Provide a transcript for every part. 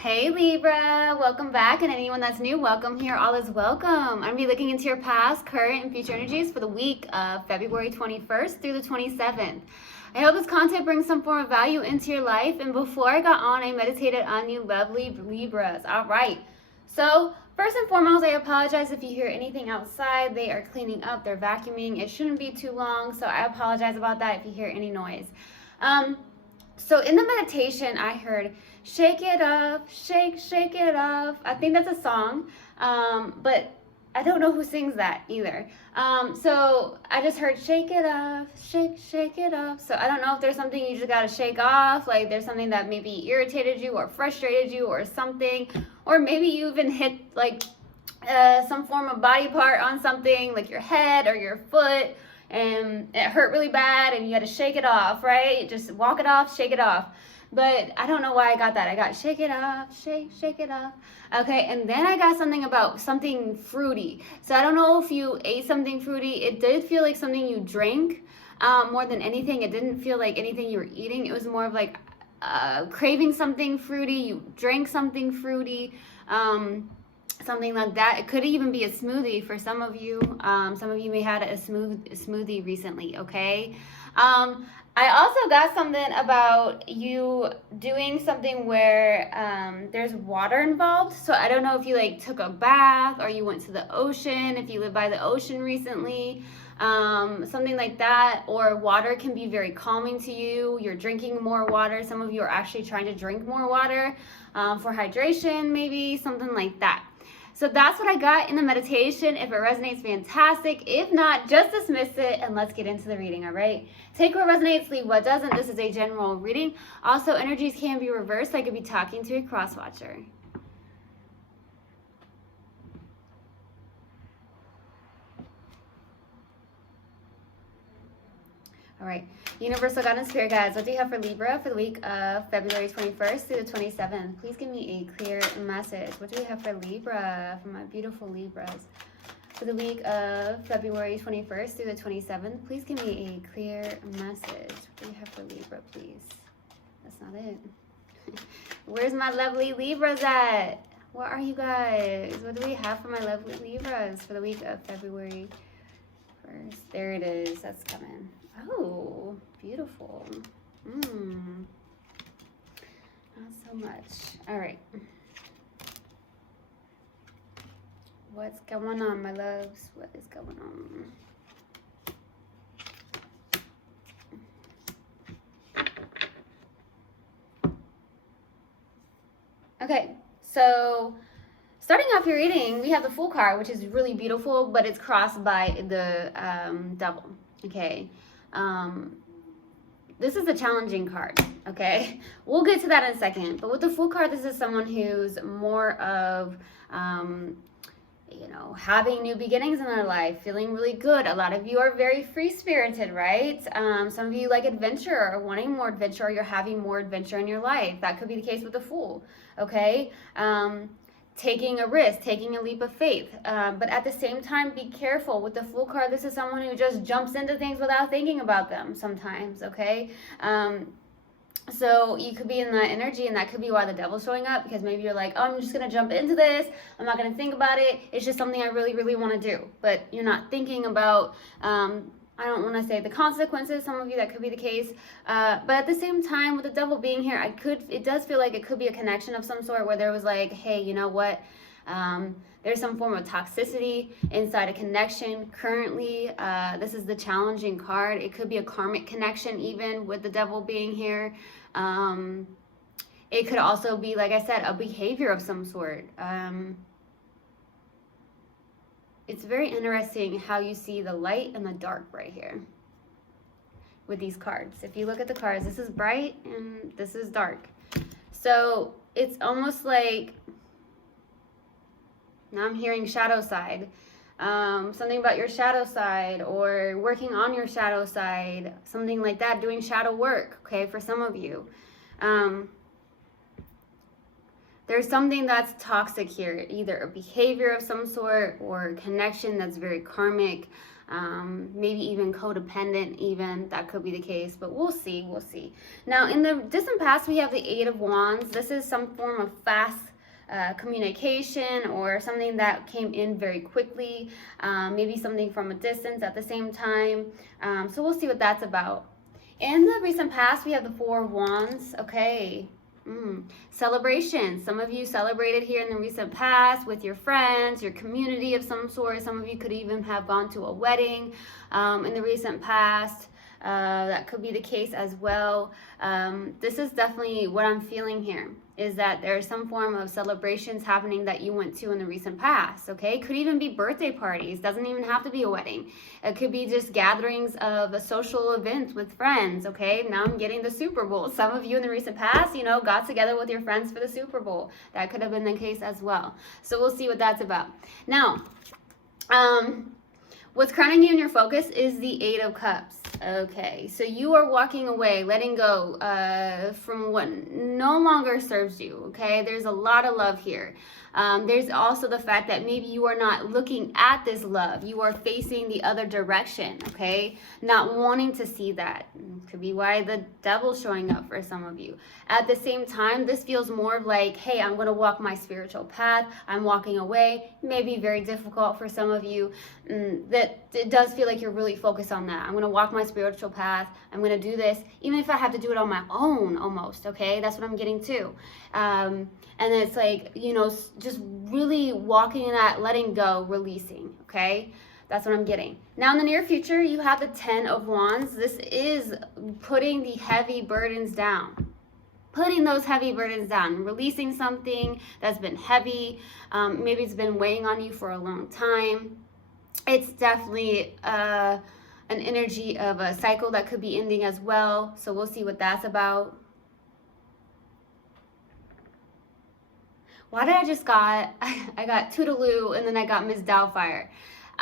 Hey Libra, welcome back, and anyone that's new, welcome here. All is welcome. I'm going to be looking into your past, current, and future energies for the week of February 21st through the 27th. I hope this content brings some form of value into your life, and before I got on, I meditated on you lovely Libras. All right, so first and foremost, I apologize if you hear anything outside. They are cleaning up, they're vacuuming. It shouldn't be too long, so I apologize about that if you hear any noise. So in the meditation, I heard, shake it off, shake it off. I think that's a song, but I don't know who sings that either. So I just heard, shake it off, shake it off. So I don't know if there's something you just got to shake off, like there's something that maybe irritated you or frustrated you or something, or maybe you even hit like some form of body part on something, like your head or your foot, and it hurt really bad and you had to shake it off, right? Just walk it off, shake it off. But I don't know why I got that. I got shake it off, shake it off. Okay, and then I got something about something fruity. So I don't know if you ate something fruity. It did feel like something you drank more than anything. It didn't feel like anything you were eating. It was more of like craving something fruity. You drank something fruity. Something like that. It could even be a smoothie for some of you. Some of you may have had a smoothie recently, okay? I also got something about you doing something where there's water involved. So I don't know if you like took a bath or you went to the ocean, if you live by the ocean recently, something like that. Or water can be very calming to you. You're drinking more water. Some of you are actually trying to drink more water for hydration, maybe something like that. So that's what I got in the meditation. If it resonates, fantastic. If not, just dismiss it and let's get into the reading, all right? Take what resonates, leave what doesn't. This is a general reading. Also, energies can be reversed. I could be talking to a cross-watcher. All right, Universal God and Spirit Guides, what do you have for Libra for the week of February 21st through the 27th? Please give me a clear message. What do we have for Libra, for my beautiful Libras? For the week of February 21st through the 27th, please give me a clear message. What do you have for Libra, please? That's not it. Where's my lovely Libras at? Where are you guys? What do we have for my lovely Libras for the week of February 1st? There it is. That's coming. Oh, beautiful. Not so much. All right. What's going on, my loves? What is going on? Okay, so starting off your reading, we have the Fool card, which is really beautiful, but it's crossed by the Devil. Okay. This is a challenging card, okay? We'll get to that in a second. But with the Fool card, this is someone who's more of, you know, having new beginnings in their life, feeling really good. A lot of you are very free-spirited, right? Some of you like adventure or wanting more adventure, or you're having more adventure in your life. That could be the case with the Fool, okay? Taking a risk, taking a leap of faith. But at the same time, be careful. With the Fool card, this is someone who just jumps into things without thinking about them sometimes, okay? So you could be in that energy, and that could be why the Devil's showing up, because maybe you're like, oh, I'm just going to jump into this. I'm not going to think about it. It's just something I really, really want to do. But you're not thinking about I don't want to say the consequences. Some of you, that could be the case. But at the same time, with the Devil being here, it does feel like it could be a connection of some sort where there was like, hey, you know what? There's some form of toxicity inside a connection currently. This is the challenging card. It could be a karmic connection even with the Devil being here. It could also be, like I said, a behavior of some sort. It's very interesting how you see the light and the dark right here with these cards. If you look at the cards, this is bright and this is dark. So it's almost like, now I'm hearing shadow side. Something about your shadow side, or working on your shadow side, something like that, doing shadow work, okay, for some of you. There's something that's toxic here, either a behavior of some sort or a connection that's very karmic. maybe even codependent even. That could be the case, but we'll see. Now, in the distant past, we have the Eight of Wands. This is some form of fast communication or something that came in very quickly, maybe something from a distance at the same time. So we'll see what that's about. In the recent past, we have the Four of Wands. Okay. Celebration. Some of you celebrated here in the recent past with your friends, your community of some sort. Some of you could even have gone to a wedding in the recent past. That could be the case as well. This is definitely what I'm feeling here, is that there's some form of celebrations happening that you went to in the recent past, okay? Could even be birthday parties. Doesn't even have to be a wedding. It could be just gatherings of a social event with friends, okay? Now I'm getting the Super Bowl. Some of you in the recent past, you know, got together with your friends for the Super Bowl. That could have been the case as well. So we'll see what that's about. Now, what's crowning you in your focus is the Eight of Cups. Okay, so you are walking away, letting go from what no longer serves you, okay? There's a lot of love here. There's also the fact that maybe you are not looking at this love. You are facing the other direction, okay? Not wanting to see that. Could be why the devil's showing up for some of you. At the same time, this feels more of like, hey, I'm going to walk my spiritual path. I'm walking away. Maybe very difficult for some of you. That it does feel like you're really focused on that. I'm going to walk my spiritual path. I'm going to do this, even if I have to do it on my own almost, okay? That's what I'm getting to. And it's like, you know, just really walking in that, letting go, releasing, okay? That's what I'm getting. Now, in the near future, you have the Ten of Wands. This is putting the heavy burdens down. Putting those heavy burdens down, releasing something that's been heavy. Maybe it's been weighing on you for a long time. It's definitely an energy of a cycle that could be ending as well. So we'll see what that's about. Why did I just got, I got Toodaloo and then I got Miss Doubtfire.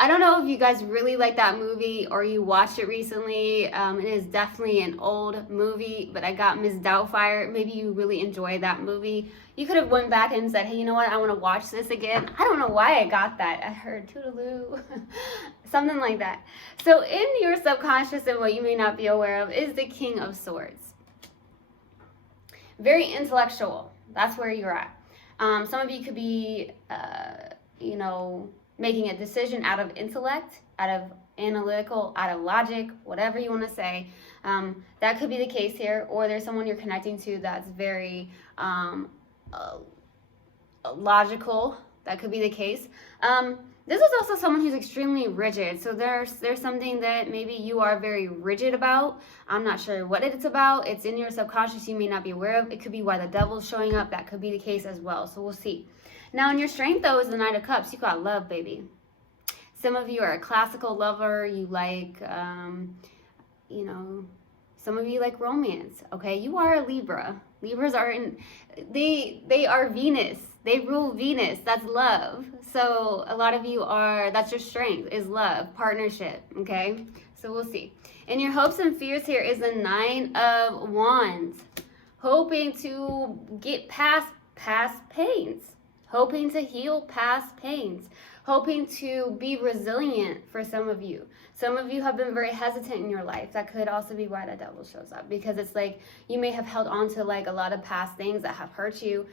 I don't know if you guys really like that movie or you watched it recently. It is definitely an old movie, but I got Miss Doubtfire. Maybe you really enjoyed that movie. You could have went back and said, hey, you know what? I want to watch this again. I don't know why I got that. I heard Toodaloo, something like that. So in your subconscious and what you may not be aware of is the King of Swords. Very intellectual. That's where you're at. Some of you could be, you know, making a decision out of intellect, out of analytical, out of logic, whatever you want to say. That could be the case here. Or there's someone you're connecting to that's very logical. That could be the case. This is also someone who's extremely rigid. So there's something that maybe you are very rigid about. I'm not sure what it's about. It's in your subconscious. You may not be aware of. It could be why the devil's showing up. That could be the case as well. So we'll see. Now, in your strength, though, is the Knight of Cups. You got love, baby. Some of you are a classical lover. You like, you know, some of you like romance. Okay, you are a Libra. Libras are they are Venus. They rule Venus. That's love. So a lot of you are, that's your strength, is love, partnership. Okay, so we'll see. And your hopes and fears here is the Nine of Wands. Hoping to get past pains. Hoping to heal past pains, hoping to be resilient for some of you. Some of you have been very hesitant in your life. That could also be why the devil shows up, because it's like you may have held on to like a lot of past things that have hurt you.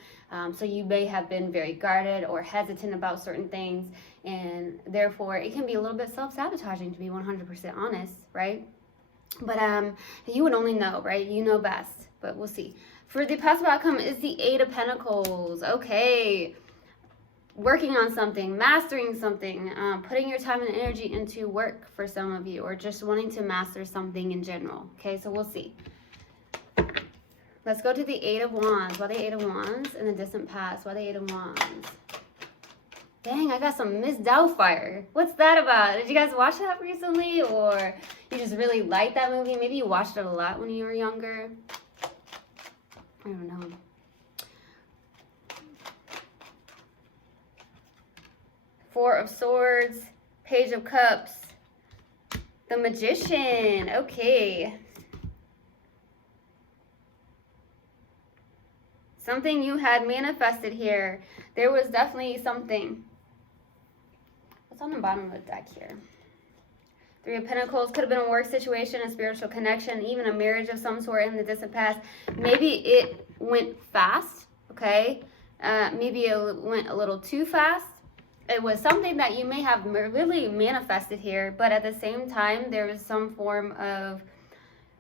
So you may have been very guarded or hesitant about certain things, and therefore it can be a little bit self-sabotaging, to be 100% honest, right? But you would only know, right? You know best, but we'll see. For the possible outcome is the Eight of Pentacles. Okay. Working on something, mastering something, putting your time and energy into work for some of you, or just wanting to master something in general. Okay, so we'll see. Let's go to the Eight of Wands. Why the Eight of Wands in the distant past? Why the Eight of Wands? Dang, I got some Miss Doubtfire. What's that about? Did you guys watch that recently, or you just really like that movie? Maybe you watched it a lot when you were younger. I don't know. Four of Swords, Page of Cups, the Magician. Okay. Something you had manifested here. There was definitely something. What's on the bottom of the deck here? Three of Pentacles could have been a work situation, a spiritual connection, even a marriage of some sort in the distant past. Maybe it went fast, okay? Maybe it went a little too fast. It was something that you may have really manifested here, but at the same time, there was some form of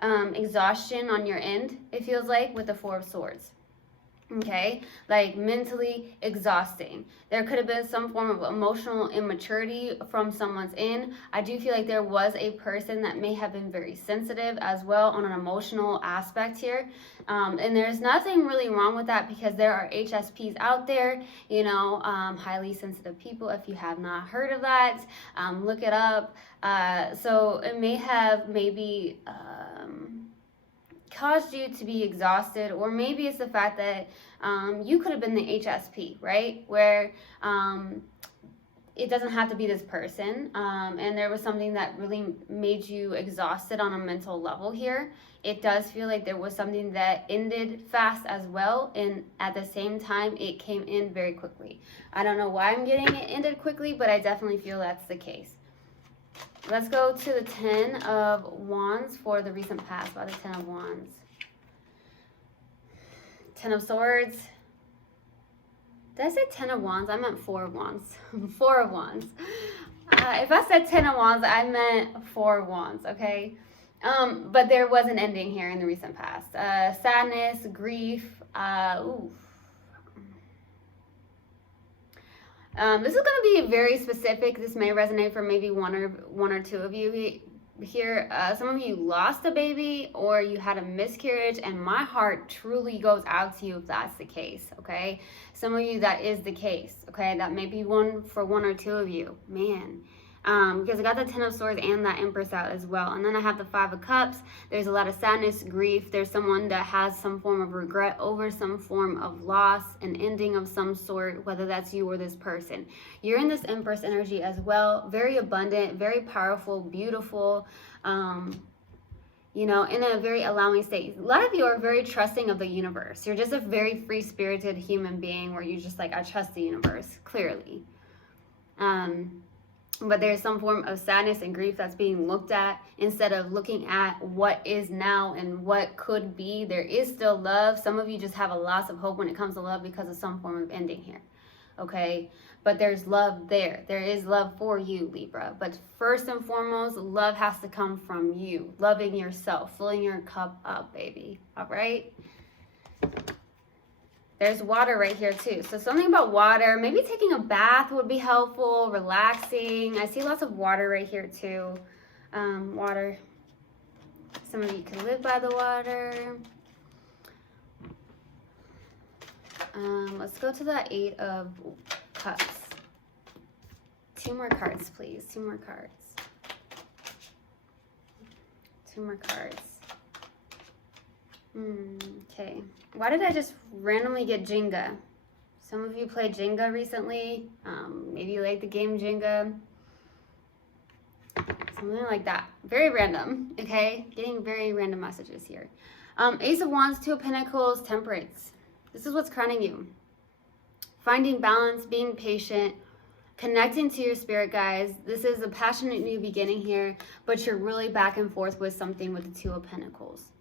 exhaustion on your end, it feels like, with the Four of Swords. Okay, like mentally exhausting. There could have been some form of emotional immaturity from someone's end. I do feel like there was a person that may have been very sensitive as well on an emotional aspect here. And there's nothing really wrong with that, because there are HSPs out there, you know, highly sensitive people. If you have not heard of that, look it up. So it may have maybe caused you to be exhausted, or maybe it's the fact that you could have been the HSP, right? Where it doesn't have to be this person, and there was something that really made you exhausted on a mental level here. It does feel like there was something that ended fast as well, and at the same time, it came in very quickly. I don't know why I'm getting it ended quickly, but I definitely feel that's the case. Let's go to the 10 of Wands for the recent past. By the 10 of Wands. 10 of Swords. Did I say 10 of Wands? I meant 4 of Wands. 4 of Wands. If I said 10 of Wands, I meant 4 of Wands, okay? But there was an ending here in the recent past. Sadness, grief, this is going to be very specific. This may resonate for maybe one or two of you here. Some of you lost a baby, or you had a miscarriage, and my heart truly goes out to you if that's the case, okay? Some of you, that is the case, okay? That may be one for one or two of you, man. Because I got the 10 of Swords and that Empress out as well. And then I have the 5 of Cups. There's a lot of sadness, grief. There's someone that has some form of regret over some form of loss, an ending of some sort, whether that's you or this person. You're in this Empress energy as well. Very abundant, very powerful, beautiful, you know, in a very allowing state. A lot of you are very trusting of the universe. You're just a very free-spirited human being where you're just like, I trust the universe, clearly. But there's some form of sadness and grief that's being looked at instead of looking at what is now and what could be. There is still love. Some of you just have a loss of hope when it comes to love because of some form of ending here, okay? But there's love there. There is love for you, Libra. But first and foremost, love has to come from you. Loving yourself, filling your cup up, baby, all right? There's water right here too. So something about water, maybe taking a bath would be helpful, relaxing. I see lots of water right here too. Water. Some of you can live by the water. Let's go to the 8 of Cups. 2 more cards, please. 2 more cards. 2 more cards. Okay. Why did I just randomly get Jenga? Some of you played Jenga recently. Maybe you like the game Jenga. Something like that. Very random, okay? Getting very random messages here. Ace of Wands, 2 of Pentacles, Temperance. This is what's crowning you. Finding balance, being patient, connecting to your spirit guides. This is a passionate new beginning here, but you're really back and forth with something with the 2 of Pentacles.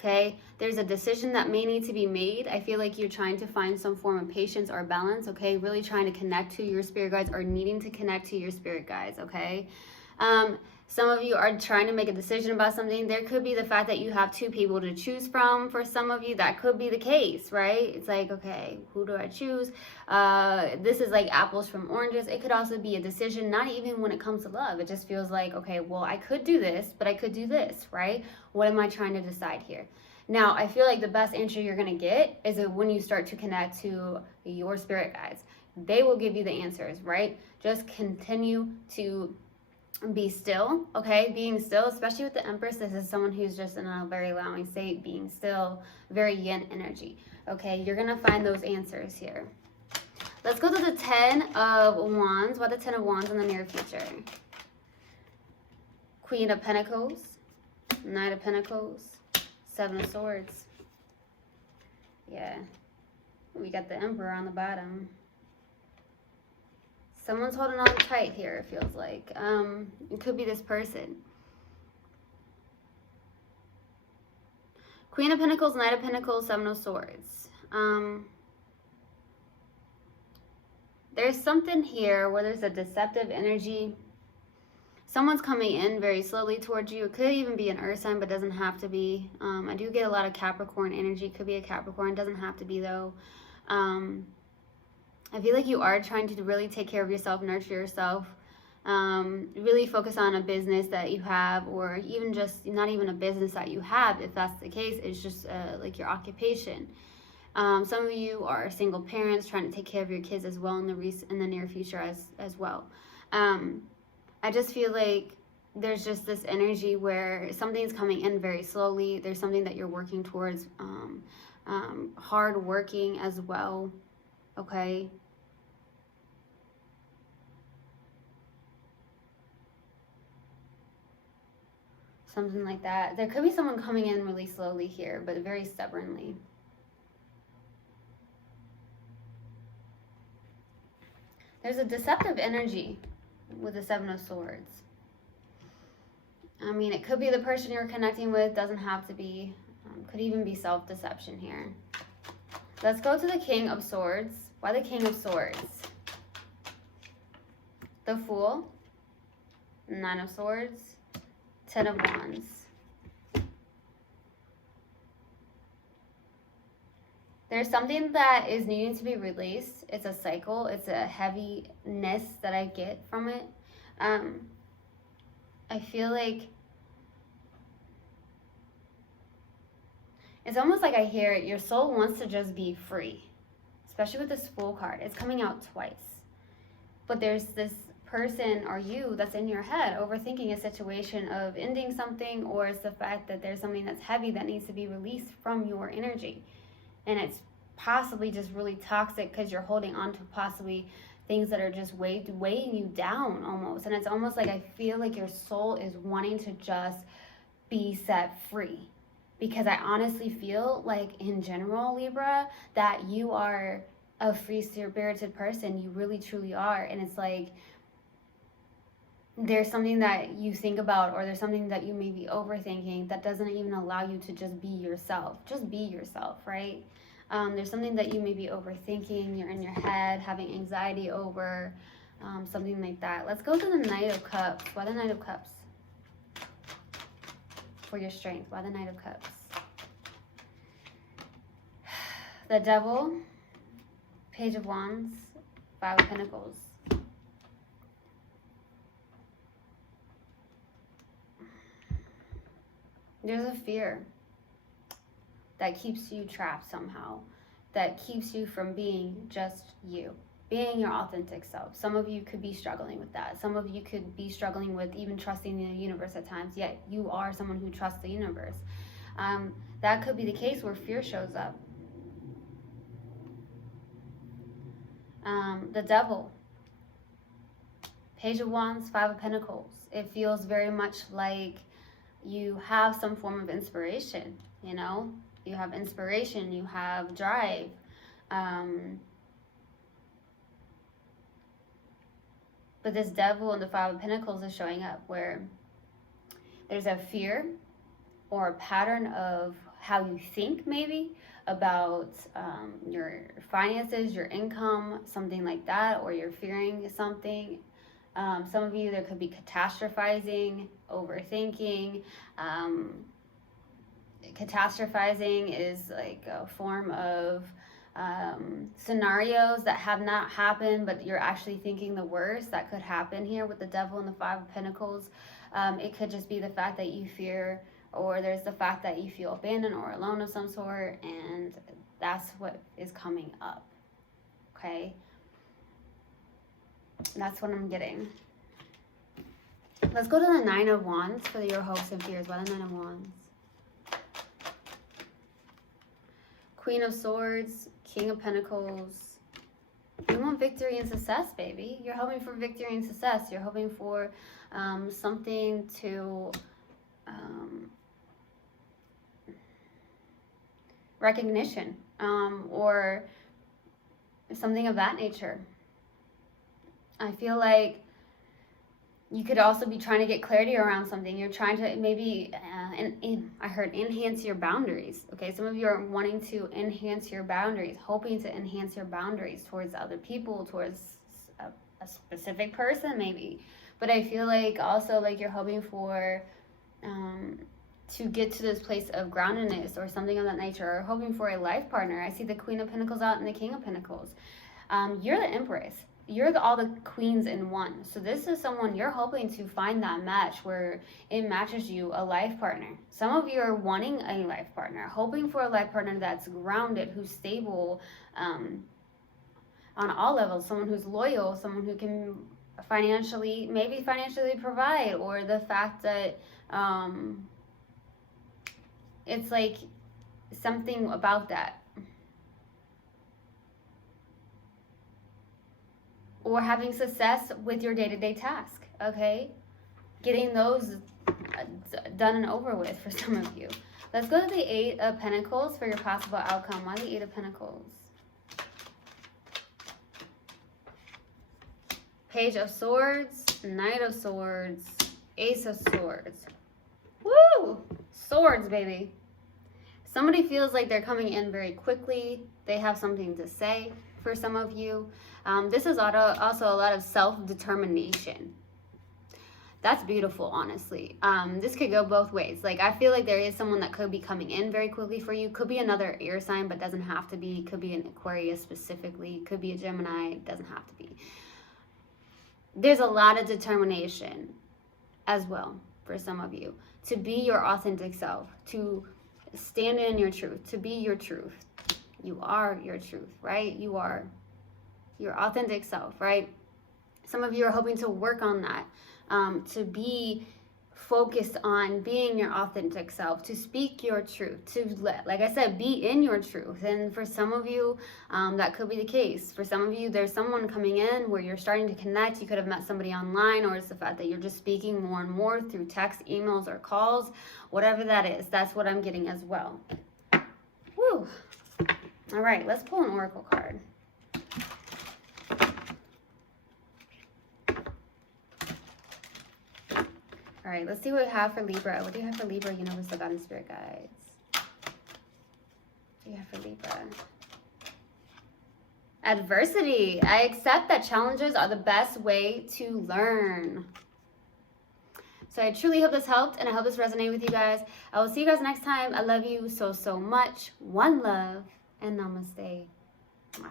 Okay, there's a decision that may need to be made. I feel like you're trying to find some form of patience or balance, okay? Really trying to connect to your spirit guides or needing to connect to your spirit guides, okay? Some of you are trying to make a decision about something. There could be the fact that you have 2 people to choose from. For some of you, that could be the case, right? It's like, okay, who do I choose? This is like apples from oranges. It could also be a decision, not even when it comes to love. It just feels like, okay, well, I could do this, but I could do this, right? What am I trying to decide here? Now, I feel like the best answer you're going to get is when you start to connect to your spirit guides. They will give you the answers, right? Just continue to be still, okay? Being still, especially with the Empress, this is someone who's just in a very allowing state, being still, very yin energy, okay? You're gonna find those answers here. Let's go to the 10 of Wands. What the 10 of Wands in the near future? Queen of Pentacles, Knight of Pentacles, 7 of Swords. Yeah, we got the Emperor on the bottom. Someone's holding on tight here, it feels like. It could be this person. Queen of Pentacles, Knight of Pentacles, Seven of Swords. There's something here where there's a deceptive energy. Someone's coming in very slowly towards you. It could even be an earth sign, but doesn't have to be. I do get a lot of Capricorn energy. Could be a Capricorn. Doesn't have to be, though. I feel like you are trying to really take care of yourself, nurture yourself. Really focus on a business that you have, or even just not even a business that you have. If that's the case, it's just like your occupation. Some of you are single parents trying to take care of your kids as well in the near future as well. I just feel like there's just this energy where something's coming in very slowly. There's something that you're working towards, hard working as well. Okay. Something like that. There could be someone coming in really slowly here, but very stubbornly. There's a deceptive energy with the Seven of Swords. I mean, it could be the person you're connecting with. Doesn't have to be. Could even be self-deception here. Let's go to the King of Swords. Why the King of Swords? The Fool. Nine of Swords. Ten of Wands. There's something that is needing to be released. It's a cycle. It's a heaviness that I get from it. I feel like it's almost like I hear it. Your soul wants to just be free, especially with this Fool card. It's coming out twice. But there's this person or you that's in your head overthinking a situation of ending something, or it's the fact that there's something that's heavy that needs to be released from your energy. And it's possibly just really toxic because you're holding on to possibly things that are just weighing you down almost. And it's almost like I feel like your soul is wanting to just be set free. Because I honestly feel like in general, Libra, that you are a free-spirited person. You really, truly are. And it's like there's something that you think about, or there's something that you may be overthinking that doesn't even allow you to just be yourself. Just be yourself, right? There's something that you may be overthinking. You're in your head, having anxiety over, something like that. Let's go to the Knight of Cups. Why the Knight of Cups? For your strength. Why the Knight of Cups? The Devil. Page of Wands. Five of Pentacles. There's a fear that keeps you trapped somehow, that keeps you from being just you, being your authentic self. Some of you could be struggling with that. Some of you could be struggling with even trusting the universe at times, yet you are someone who trusts the universe. That could be the case where fear shows up. The Devil. Page of Wands, Five of Pentacles. It feels very much like you have some form of inspiration, you know? You have inspiration, you have drive. But this Devil and the Five of Pentacles is showing up where there's a fear or a pattern of how you think maybe about your finances, your income, something like that, or you're fearing something. Some of you, there could be catastrophizing, overthinking. Catastrophizing is like a form of scenarios that have not happened, but you're actually thinking the worst that could happen here with the Devil and the Five of Pentacles. It could just be the fact that you fear, or there's the fact that you feel abandoned or alone of some sort, and that's what is coming up. Okay? That's what I'm getting. Let's go to the Nine of Wands for your hopes and fears. Why the Nine of Wands? Queen of Swords, King of Pentacles. You want victory and success, baby. You're hoping for victory and success. You're hoping for something to recognition or something of that nature. I feel like you could also be trying to get clarity around something. You're trying to maybe, I heard enhance your boundaries. Okay, some of you are wanting to enhance your boundaries, hoping to enhance your boundaries towards other people, towards a specific person maybe. But I feel like also like you're hoping for to get to this place of groundedness or something of that nature, or hoping for a life partner. I see the Queen of Pentacles out and the King of Pentacles. You're the Empress. You're all the queens in one. So this is someone you're hoping to find that match where it matches you, a life partner. Some of you are wanting a life partner, hoping for a life partner that's grounded, who's stable on all levels, someone who's loyal, someone who can maybe financially provide, or the fact that it's like something about that. Or having success with your day-to-day task, okay? Getting those done and over with for some of you. Let's go to the Eight of Pentacles for your possible outcome. Why the Eight of Pentacles? Page of Swords, Knight of Swords, Ace of Swords. Woo! Swords, baby. Somebody feels like they're coming in very quickly. They have something to say for some of you. This is also a lot of self-determination. That's beautiful, honestly. This could go both ways. Like, I feel like there is someone that could be coming in very quickly for you. Could be another air sign, but doesn't have to be. Could be an Aquarius specifically. Could be a Gemini. Doesn't have to be. There's a lot of determination as well for some of you. To be your authentic self. To stand in your truth. To be your truth. You are your truth, right? You are your authentic self, right? Some of you are hoping to work on that, to be focused on being your authentic self, to speak your truth, to, like I said, be in your truth. And for some of you, that could be the case. For some of you, there's someone coming in where you're starting to connect. You could have met somebody online, or it's the fact that you're just speaking more and more through text, emails, or calls. Whatever that is, that's what I'm getting as well. Woo! All right, let's pull an oracle card. All right, let's see what we have for Libra. What do you have for Libra, Universe, God, and Spirit Guides? What do you have for Libra? Adversity. I accept that challenges are the best way to learn. So I truly hope this helped, and I hope this resonated with you guys. I will see you guys next time. I love you so, so much. One love, and namaste. Mwah.